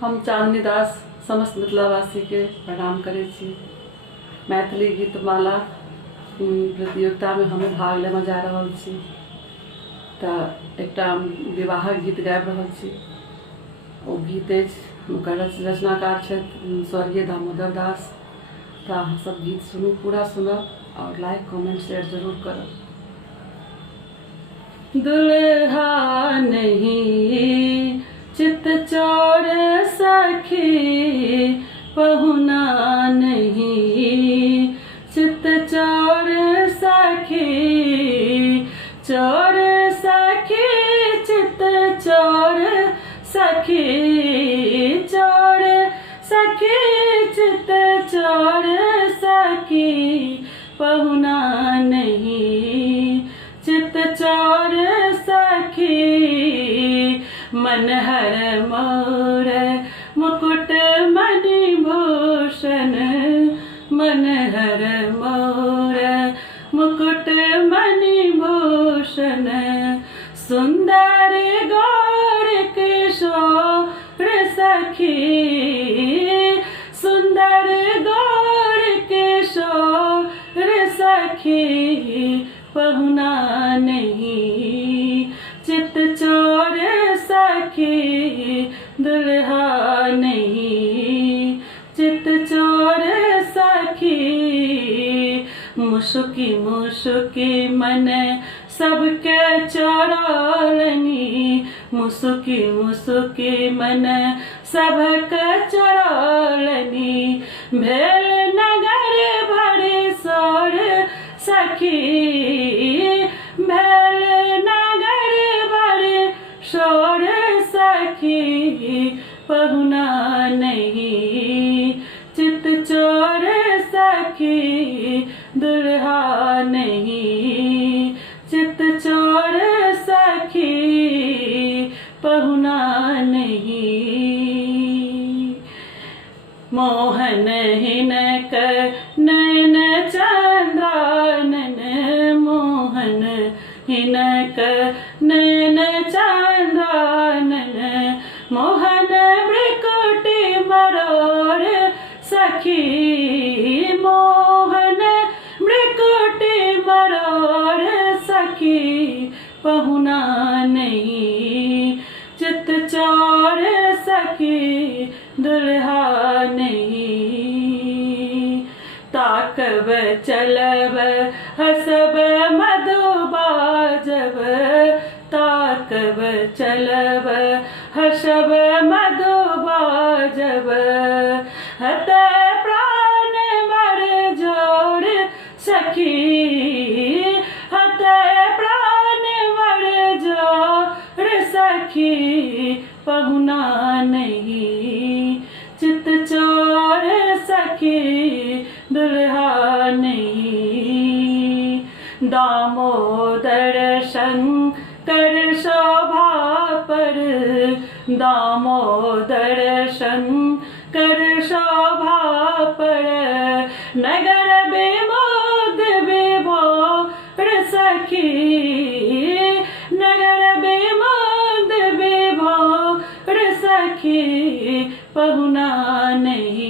हम चांदनी दास समस्त मिथिलावासी के प्रणाम करै छी। मैथिली गीतमाला प्रतियोगिता में हम भाग लेने जा रहल छी। तऽ एकटा विवाहक गीत गाबि रहल छी। ओ गीत अछि, ओकर रचनाकार छथि स्वर्गीय दामोदर दास। तऽ अहाँ सब गीत सुनू, पूरा सुनब और लाइक कमेंट शेयर जरूर करब। दुल्हा नहीं चित चोर सखी, पहुना नहीं चित चोर सखी, चोर सखी चित चोर सखी, चोर सखी चित चोर सखी, पहुना नहीं चित चोर सखी। मनहर मोर मुकुट मणिभूषण, मनहर मोर मुकुट मणिभूषण, सुंदर गौर किशोर सखी, सुंदर गौर किशोर सखी, पहुना नहीं चित चोर सखी, दुल्हा नहीं चित चोर सखी। मुसुकी मुसुकी मन सबके चोरौलनी, मुसुकी मुसुकी मन सबके चोरौलनी, भेल नगर भरे शोर सखी, भेल नगर भरे शोर सखी, पहुना नहीं चित चोर सखी, दुल्हा नहीं चित चोर सखी, पहुना नहीं। मोहन हिनक नयन चंद्रानन, मोहन हिनक नयन चंद्रानन, मोहन भ्रिकुटी मरोर सखी, मोहन भ्रिकुटी मरोर सखी, पहुना नहीं चित चोर सखी, दुल्हा नहीं। ताकब चलब हसब मधुबाजब, ताकब चलब हसब मधुबाजब, हत प्राण बर जोर सखी, हत प्राण बर जोर सखी, पहुना नहीं चित चोर सखी, दुल्हा नहीं। दामोदर शंकर शोभा पर, दामोदर शंकर शोभा पर, नगर विमुग्ध विभोर सखी, नगर विमुग्ध विभोर सखी, पहुना नहीं